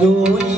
努力。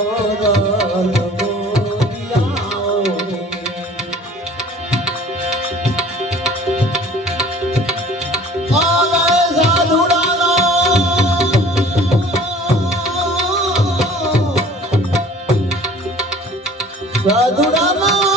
Raghuram.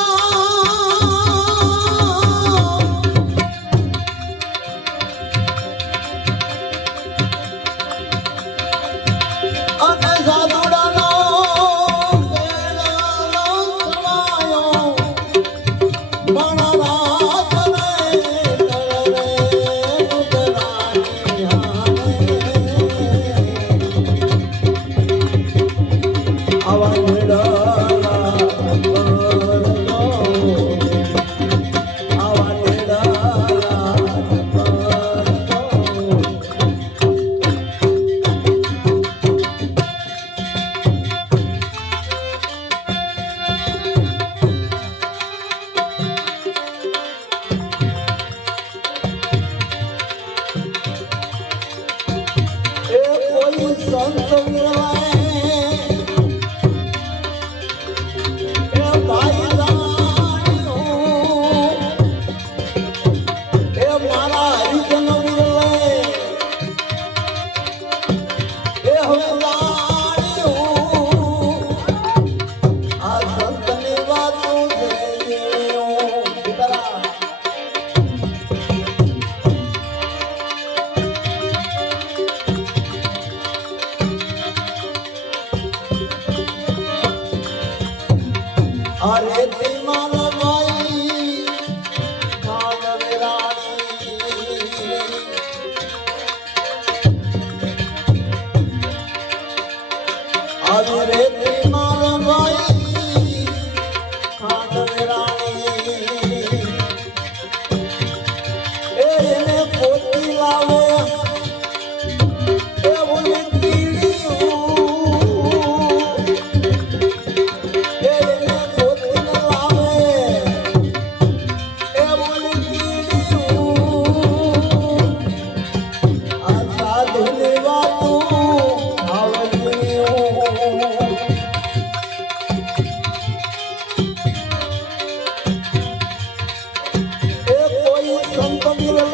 Thank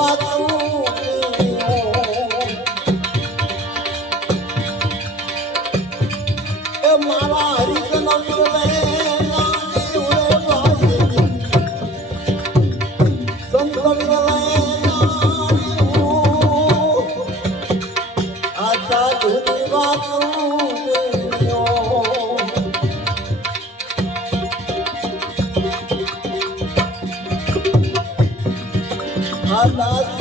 বাবা love.